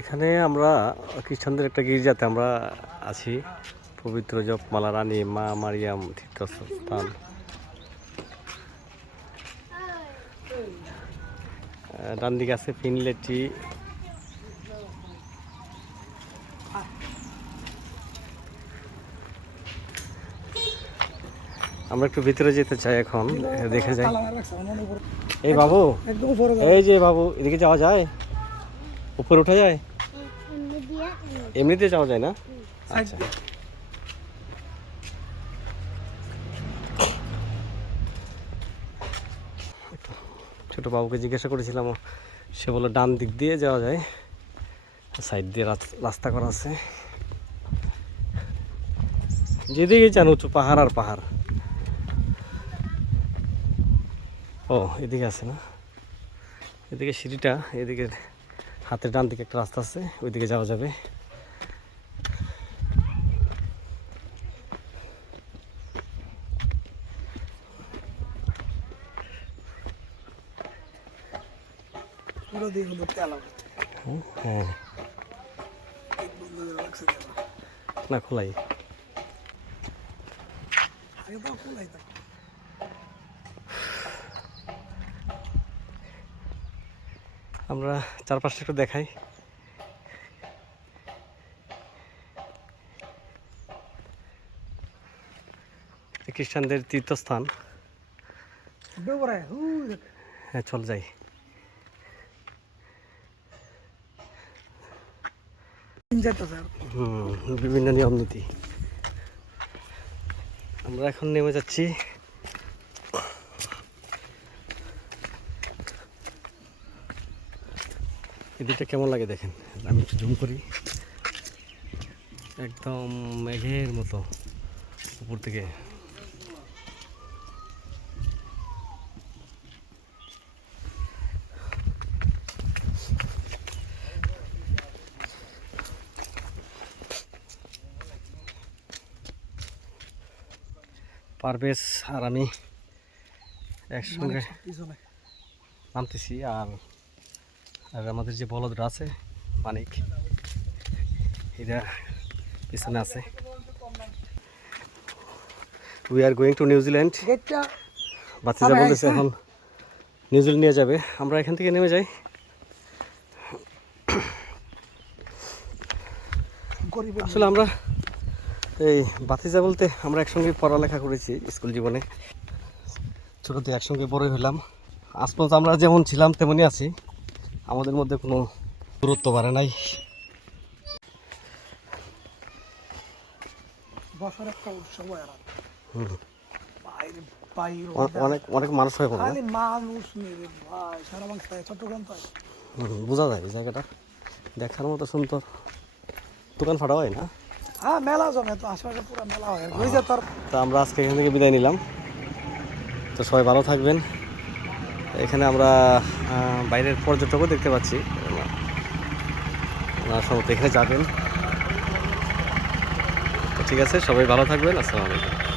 এখানে আমরা খ্রিস্টানদের একটা গির্জাতে আমরা আছি। পবিত্র জপমালা রানী মা মারিয়াম তীর্থস্থান। ডান দিকে আছে ফিনলেটি। আমরা একটু ভিতরে যেতে চাই এখন, দেখে যাই। এই বাবু, এই যে বাবু, এদিকে যাওয়া যায়? উপরে উঠা যায়? এমনিতে যাওয়া যায় না? আচ্ছা, ছোট বাবুকে জিজ্ঞাসা করেছিলাম, সে বললো ডান দিক দিয়ে যাওয়া যায়, সাইড দিয়ে রাস্তা করা আছে। যেদিকে চান উঁচু পাহাড় আর পাহাড়। ও এদিকে আছে না, এদিকে সিঁড়িটা, এদিকে হাতের ডান দিকে একটা রাস্তা আছে, ওইদিকে যাওয়া যাবে। হ্যাঁ না, খোলাই। আমরা চারপাশটা একটু দেখাই। খ্রিস্টানদের তীর্থস্থান। হ্যাঁ চল যাই। বিভিন্ন নিয়ম নীতি। আমরা এখন নেমে যাচ্ছি। এদিকটা কেমন লাগে দেখেন, আমি একটু জুম করি। একদম মেঘের মতো উপর থেকে। পারভেজ আর আমি একসঙ্গে নামতেছি। আর আমাদের যে বলদরা আছে মানিক, এরা পিছনে আছে। We are going to New Zealand. বাচ্চারা বলতেছে এখন নিউজিল্যান্ড নিয়ে যাবে। আমরা এখান থেকে নেমে যাই। আসলে আমরা এই বাতিজা বলতে আমরা একসঙ্গে পড়ালেখা করেছি স্কুল জীবনে, ছোটোতে একসঙ্গে বড় হলাম। আজ পর্যন্ত আমরা যেমন ছিলাম তেমনই আছি, আমাদের মধ্যে কোনো দূরত্ব বাড়ে নাই। অনেক অনেক মানুষ হয়, বোঝা যায় এই জায়গাটা দেখার মতো সুন্দর। দোকান ফাটা হয় না? হ্যাঁ, মেলা জমে তো, আশেপাশে পুরো মেলা হয়। তো আমরা আজকে এখান থেকে বিদায় নিলাম। তো সবাই ভালো থাকবেন। এখানে আমরা বাইরের পর্যটকও দেখতে পাচ্ছি, ওনারা সম্ভবত এখানে যাবেন। তো ঠিক আছে, সবাই ভালো থাকবেন। আসসালামু আলাইকুম।